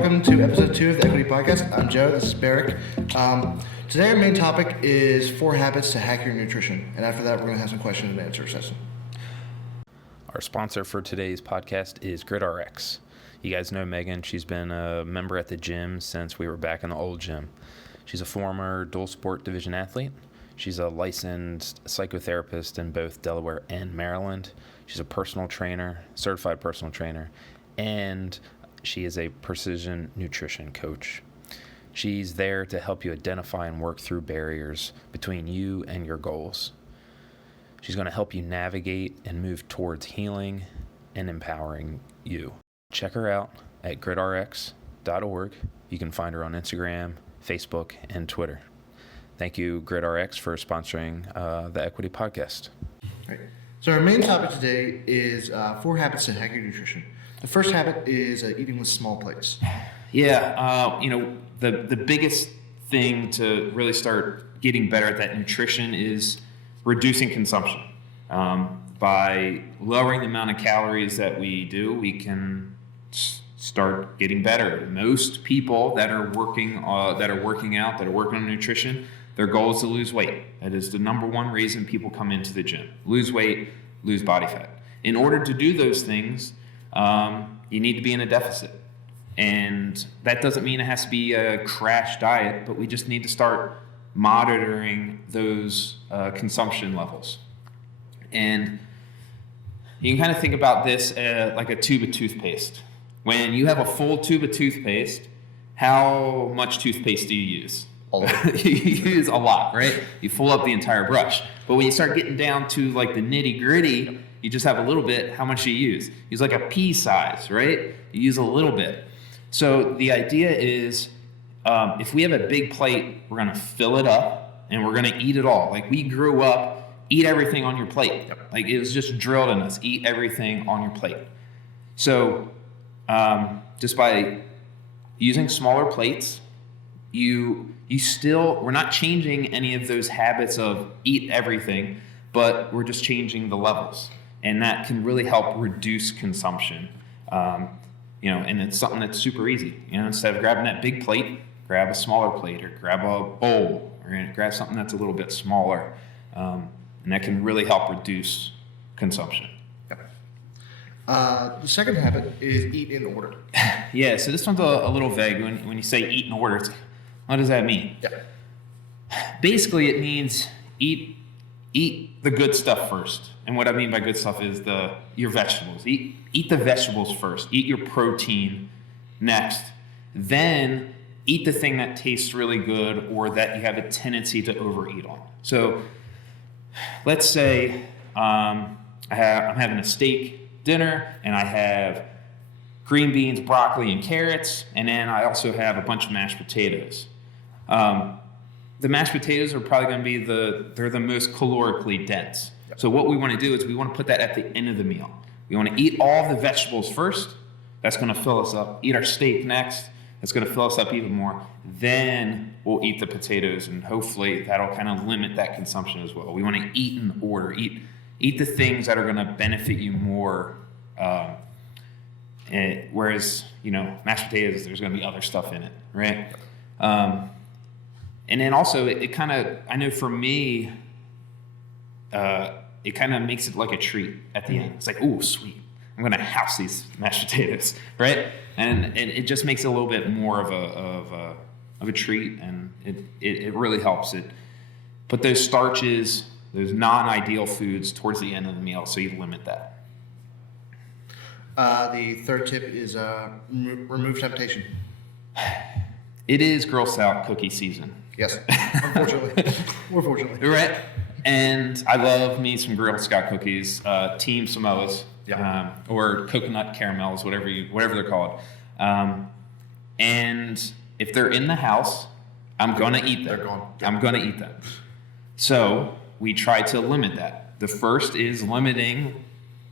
welcome to episode 2 of the Equity Podcast. I'm Joe, this is Berek. Today our main topic is 4 habits to hack your nutrition, and after that we're going to have some question and answer session. Our sponsor for today's podcast is GridRx. You guys know Megan. She's been a member at the gym since we were back in the old gym. She's a former dual sport division athlete. She's a licensed psychotherapist in both Delaware and Maryland. She's a personal trainer, certified personal trainer, and she is a precision nutrition coach. She's there to help you identify and work through barriers between you and your goals. She's going to help you navigate and move towards healing and empowering you. Check her out at gridrx.org. You can find her on Instagram, Facebook, and Twitter. Thank you, GridRx, for sponsoring the Equity Podcast. Right. So our main topic today is 4 habits to hack your nutrition. The first habit is eating with small plates. Yeah, the biggest thing to really start getting better at that nutrition is reducing consumption. By lowering the amount of calories that we do, we can start getting better. Most people that are working out, that are working on nutrition, their goal is to lose weight. That is the number one reason people come into the gym. Lose weight, lose body fat. In order to do those things, you need to be in a deficit. And that doesn't mean it has to be a crash diet, but we just need to start monitoring those consumption levels. And you can kind of think about this like a tube of toothpaste. When you have a full tube of toothpaste, how much toothpaste do you use? All of it. You use a lot, right? You fill up the entire brush. But when you start getting down to like the nitty gritty, you just have a little bit. How much do you use? Use like a pea size, right? You use a little bit. So the idea is, if we have a big plate, we're going to fill it up and we're going to eat it all. Like we grew up, eat everything on your plate. Yep. Like it was just drilled in us, eat everything on your plate. So just by using smaller plates, we're not changing any of those habits of eat everything, but we're just changing the levels. And that can really help reduce consumption. And it's something that's super easy. Instead of grabbing that big plate, grab a smaller plate or grab a bowl or grab something that's a little bit smaller. And that can really help reduce consumption. The second habit is eat in order. Yeah, so this one's a little vague. When you say eat in order, it's, what does that mean? Yeah. Basically, it means eat the good stuff first. And what I mean by good stuff is your vegetables. Eat the vegetables first. Eat your protein next. Then eat the thing that tastes really good or that you have a tendency to overeat on. So let's say I'm having a steak dinner and I have green beans, broccoli, and carrots, and then I also have a bunch of mashed potatoes. The mashed potatoes are probably going to be they're the most calorically dense. Yep. So what we want to do is we want to put that at the end of the meal. We want to eat all the vegetables first. That's going to fill us up. Eat our steak next. That's going to fill us up even more. Then we'll eat the potatoes, and hopefully that'll kind of limit that consumption as well. We want to eat in order. Eat the things that are going to benefit you more. Whereas, mashed potatoes, there's going to be other stuff in it, right? And then also, it kind of, I know for me, it kind of makes it like a treat at the end. It's like, ooh, sweet. I'm going to house these mashed potatoes, right? And it just makes it a little bit more of a treat, and it really helps it. Put those starches, those non-ideal foods towards the end of the meal, so you limit that. The third tip is remove temptation. It is Girl Scout cookie season. Yes, unfortunately. More fortunately. Right? And I love me some Girl Scout cookies, Team Samoas, or coconut caramels, whatever they're called. And if they're in the house, I'm going to eat them. They're gone. I'm going to eat them. So we try to limit that. The first is limiting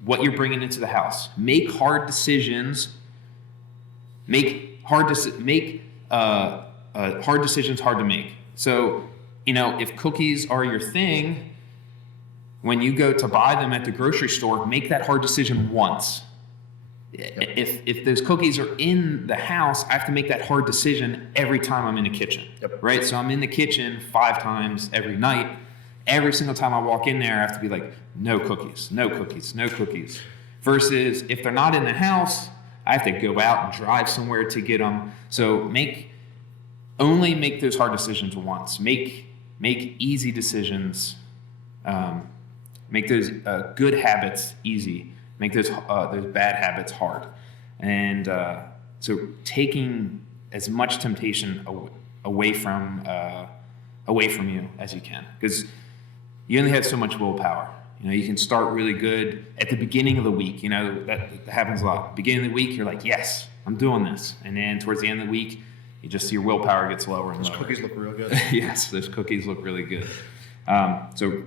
what you're bringing into the house. Make hard decisions. Make hard decisions hard to make. So, if cookies are your thing, when you go to buy them at the grocery store, make that hard decision once. If those cookies are in the house, I have to make that hard decision every time I'm in the kitchen, right? So I'm in the kitchen 5 times every night. Every single time I walk in there, I have to be like, no cookies, no cookies, no cookies. Versus if they're not in the house, I have to go out and drive somewhere to get them. So only make those hard decisions once. Make easy decisions. Make those good habits easy. Make those bad habits hard. And so taking as much temptation away from you as you can, because you only have so much willpower. You can start really good at the beginning of the week. That happens a lot. Beginning of the week, you're like, yes, I'm doing this. And then towards the end of the week, you just see your willpower gets lower and lower. Those cookies look real good. Yes, those cookies look really good. So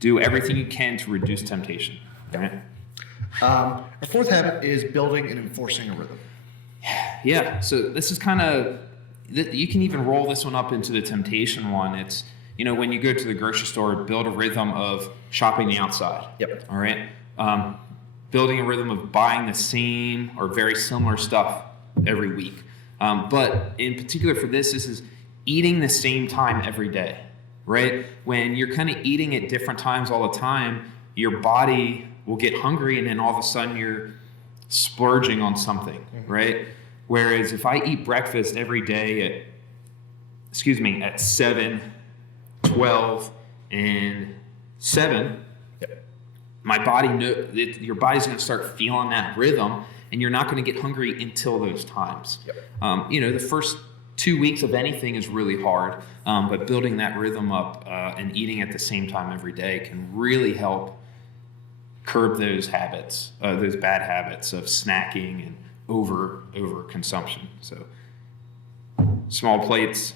do everything you can to reduce temptation. Right? Our 4th habit is building and enforcing a rhythm. Yeah, so this is kind of, you can even roll this one up into the temptation one. It's, when you go to the grocery store, build a rhythm of shopping the outside. Yep. All right. Building a rhythm of buying the same or very similar stuff every week. But in particular for this is eating the same time every day, right? When you're kind of eating at different times all the time, your body will get hungry, and then all of a sudden you're splurging on something, right? Whereas if I eat breakfast every day at 7, 12, and 7, my body your body's going to start feeling that rhythm, and you're not going to get hungry until those times. The first 2 weeks of anything is really hard, but building that rhythm up and eating at the same time every day can really help curb those habits, those bad habits of snacking and over consumption. So small plates,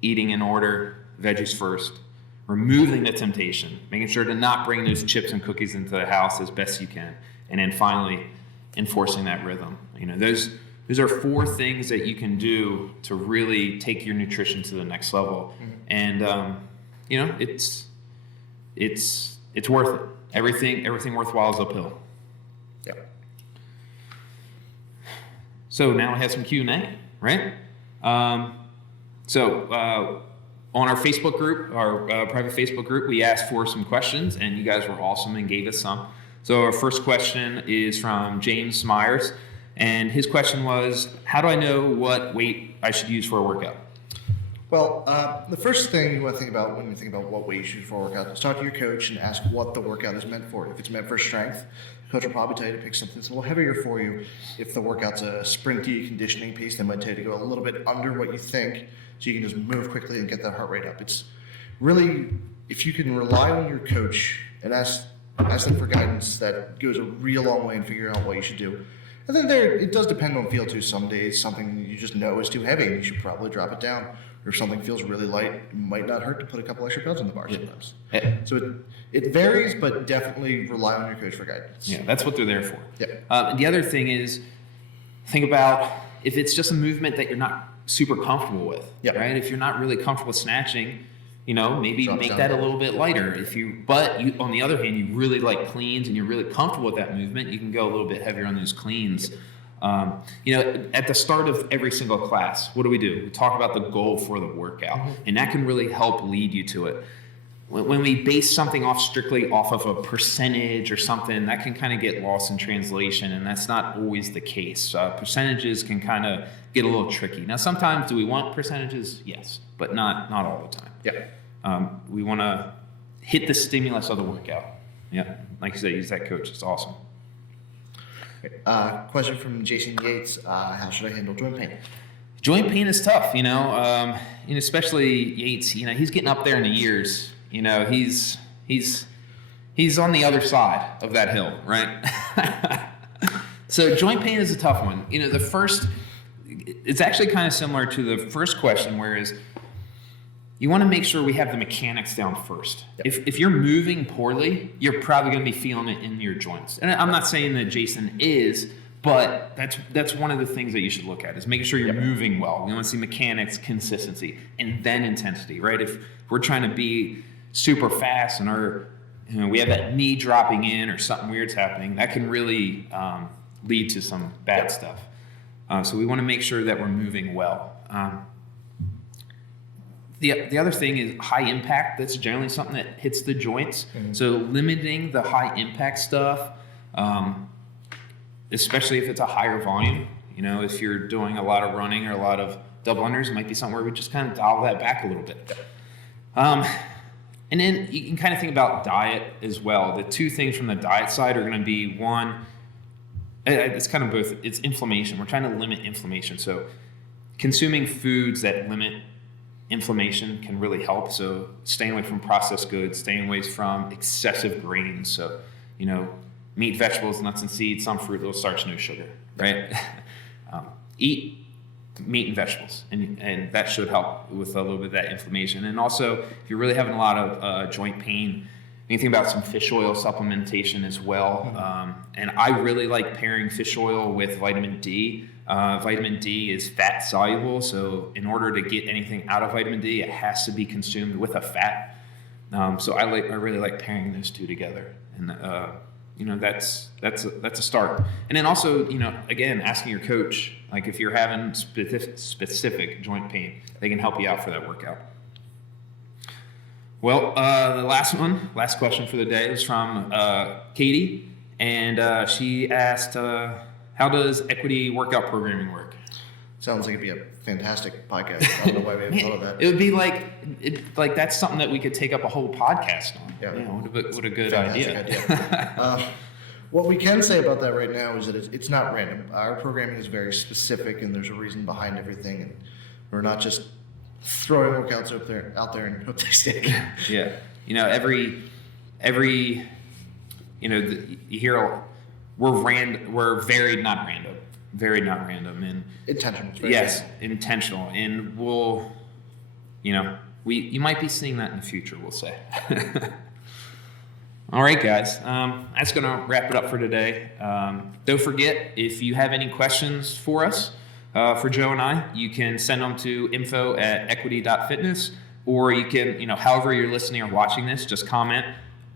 eating in order, veggies first, removing the temptation, making sure to not bring those chips and cookies into the house as best you can, and then finally enforcing that rhythm. Those are 4 things that you can do to really take your nutrition to the next level. And it's worth it. Everything worthwhile is uphill. So now we have some Q&A, right? On our Facebook group, our private Facebook group, we asked for some questions, and you guys were awesome and gave us some. So our first question is from James Myers, and his question was, how do I know what weight I should use for a workout? Well, the first thing you want to think about when you think about what weight you should use for a workout is talk to your coach and ask what the workout is meant for. If it's meant for strength, the coach will probably tell you to pick something that's a little heavier for you. If the workout's a sprinty conditioning piece, they might tell you to go a little bit under what you think so you can just move quickly and get that heart rate up. It's really, if you can rely on your coach and ask them for guidance, that goes a real long way in figuring out what you should do. And then it does depend on feel too. Some days something you just know is too heavy and you should probably drop it down. Or if something feels really light, it might not hurt to put a couple extra pounds on the bar sometimes. So it varies, but definitely rely on your coach for guidance. Yeah, that's what they're there for. Yeah. The other thing is, think about if it's just a movement that you're not super comfortable with, right? If you're not really comfortable with snatching, maybe make that a little bit lighter. But on the other hand, you really like cleans and you're really comfortable with that movement, you can go a little bit heavier on those cleans. At the start of every single class, what do? We talk about the goal for the workout, and that can really help lead you to it. When we base something strictly off of a percentage or something, that can kind of get lost in translation, and that's not always the case. Percentages can kind of get a little tricky. Now, sometimes do we want percentages? Yes, but not all the time. We want to hit the stimulus of the workout. Like you said, use that coach. It's awesome. Question from Jason Yates: how should I handle joint pain? Joint pain is tough, and especially Yates. He's getting up there in the years. He's on the other side of that hill, right? So joint pain is a tough one. It's actually kind of similar to the first question, whereas you want to make sure we have the mechanics down first. If you're moving poorly, you're probably going to be feeling it in your joints. And I'm not saying that Jason is, but that's one of the things that you should look at is making sure you're moving well. We want to see mechanics, consistency, and then intensity, right? If we're trying to be super fast and we have that knee dropping in or something weird's happening, that can really lead to some bad stuff. So we want to make sure that we're moving well. The other thing is high impact. That's generally something that hits the joints. Mm-hmm. So limiting the high impact stuff, especially if it's a higher volume. You know, if you're doing a lot of running or a lot of double unders, it might be something where we just kind of dial that back a little bit. And then you can kind of think about diet as well. The two things from the diet side are going to be one, it's kind of both. It's inflammation. We're trying to limit inflammation. So consuming foods that limit inflammation can really help. So staying away from processed goods, staying away from excessive grains. So, you know, meat, vegetables, nuts and seeds, some fruit, low starch, no sugar, right? Eat meat and vegetables, and that should help with a little bit of that inflammation. And also, if you're really having a lot of joint pain, you can think about some fish oil supplementation as well. And I really like pairing fish oil with vitamin D. Vitamin D is fat soluble, so in order to get anything out of vitamin D, it has to be consumed with a fat. So I really like pairing those two together, and you know, that's a start. And then also, you know, again, asking your coach, like if you're having specific joint pain, they can help you out for that workout. Well, the last question for the day was from Kaiti, and she asked, how does equity workout programming work? Sounds like it'd be a fantastic podcast. I don't know why we haven't thought of that. It would be like that's something that we could take up a whole podcast on. Yeah. You know, what a good Fantastic idea. What we can say about that right now is that it's not random. Our programming is very specific, and there's a reason behind everything, and we're not just throwing workouts out there and hope they stick. Yeah, you know, every you know, you hear we're varied, not random, and Intentional. yes, intentional, and we'll, you know, you might be seeing that in the future. We'll say. All right, guys. That's going to wrap it up for today. Don't forget, if you have any questions for us, for Joe and I, you can send them to info@equity.fitness, or you can, you know, however you're listening or watching this, just comment,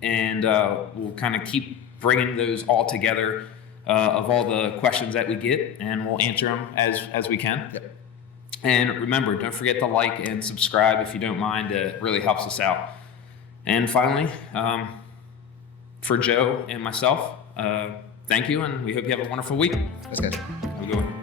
and we'll kind of keep bringing those all together of all the questions that we get, and we'll answer them as we can. Yep. And remember, don't forget to like and subscribe if you don't mind. It really helps us out. And finally, for Joe and myself, thank you, and we hope you have a wonderful week. Thanks, guys. Have a good one.